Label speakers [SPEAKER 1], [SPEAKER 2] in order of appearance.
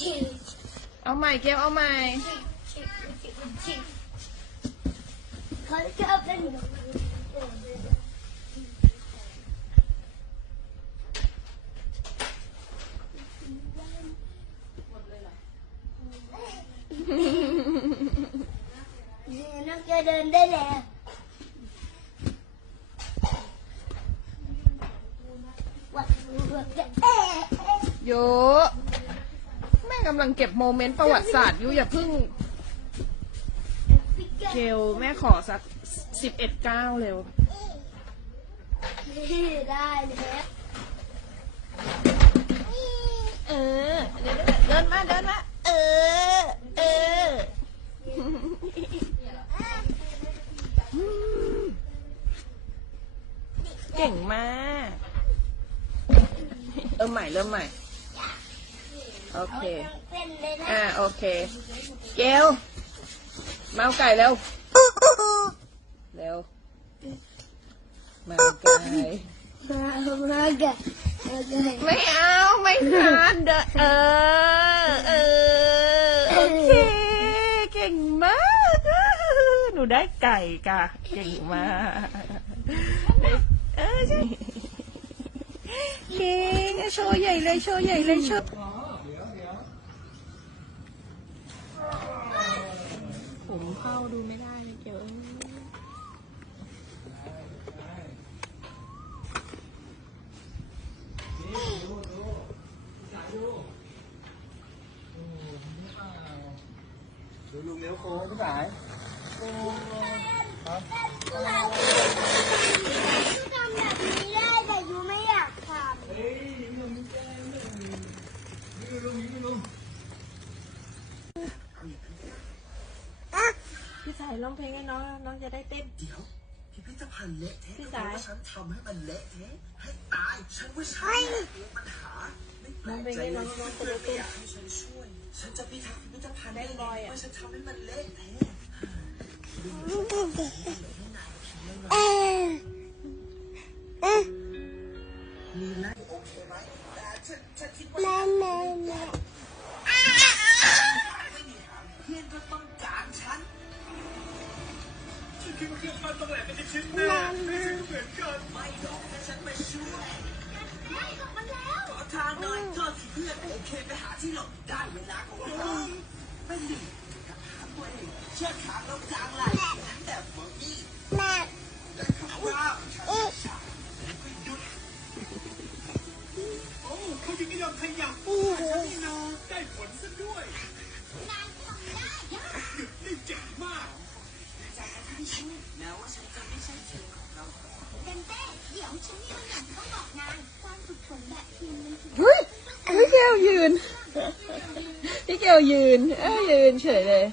[SPEAKER 1] ชิง
[SPEAKER 2] เอาใหม่เกลเอาใหม่
[SPEAKER 1] ชิงชิงชิงชิงเขาจะเป็นน้องจะเดินได้แล้ววั
[SPEAKER 2] กำลังเก็บโมเมนต์ประวัติศาสตร์อยู่อย่าเพิ่ง
[SPEAKER 1] ปิกเก
[SPEAKER 2] เกลแม่ขอสักสิบเอ็ดเก้าเร็ว
[SPEAKER 1] นี่ได้แล้ว
[SPEAKER 2] เออเดินเดินมาเดินมาเออ เออ เก่งมาก เริ่มใหม่เริ่มใหม่ โอเค
[SPEAKER 1] เป็นเลยนะ
[SPEAKER 2] อ่า โอเค เกลมาเอาไก่เร็ว เร็วมาเอาไก่
[SPEAKER 1] มามาแกะมาแกะ
[SPEAKER 2] ไม่เอา ไม่ทานเด้อเออ เออ โอเค เก่งมาก หนูได้ไก่กะ เก่งมาก เออใช่เก่งอะโชว์ใหญ่เลย โชว์ใหญ่เลยโชว์ ผมเข้าดูไม่ได้เกี่ยว
[SPEAKER 3] ดูลุงเลี้ยวโค้งพี่สาย
[SPEAKER 1] ทำแบบนี้ได้แต่ยูไม่อยากท
[SPEAKER 3] เฮ้ยลุงแก้มลุงลุงลุง
[SPEAKER 2] พี่สายร้องเพลงให้น้องน้องจะได้เต้น
[SPEAKER 4] เดี๋ยวพิพิธภัณฑ์เละเทะ
[SPEAKER 2] พี่
[SPEAKER 4] ก็เพ
[SPEAKER 2] สาย
[SPEAKER 4] ราะว่าฉันทำให้มันเละเทะให้ตาย ฉันว่าฉันเนี่ยมีปัญหาไม่แปลกใจเลยที่เพื่อนไม่อยากให้ฉันช่วย ฉันจะพิทักษ์พิพิธภัณฑ์ได้ไงว่าฉันทำให้มันเละเทะำ
[SPEAKER 1] เอ๊ะเอ๊ะ
[SPEAKER 4] มีไรโอเคไหมแต่ฉันฉันคิดว่า
[SPEAKER 1] แม่
[SPEAKER 3] คิดว่าเครื่องปั้นต้องแหลกเป็นชิ้นแน่
[SPEAKER 1] แม่
[SPEAKER 3] ไม่ใช่เหมือนกัน
[SPEAKER 4] ไม่หรอกถ้าฉันไปช่วย
[SPEAKER 1] ไม่กลับมาแล้ว
[SPEAKER 4] ขอทางหน่อยโทษทีเพื่อนโอเคไปหาที่หลบได้เวลาของเราเป็นหนึ่งกับหาตัวเองเชือกขาลงกลางไหล่แบบเมื่อกี้
[SPEAKER 1] แม่
[SPEAKER 4] และคำว่าฉันจะฉากแล้วก็หยุด
[SPEAKER 3] โอ้เขายังไม่ยอมขยับฉันนี่นาได้ผลซะด้วยห เฮ้
[SPEAKER 2] ยพี่เกลยืน พี่เกลยืน เอ้ยยืนเฉยเลย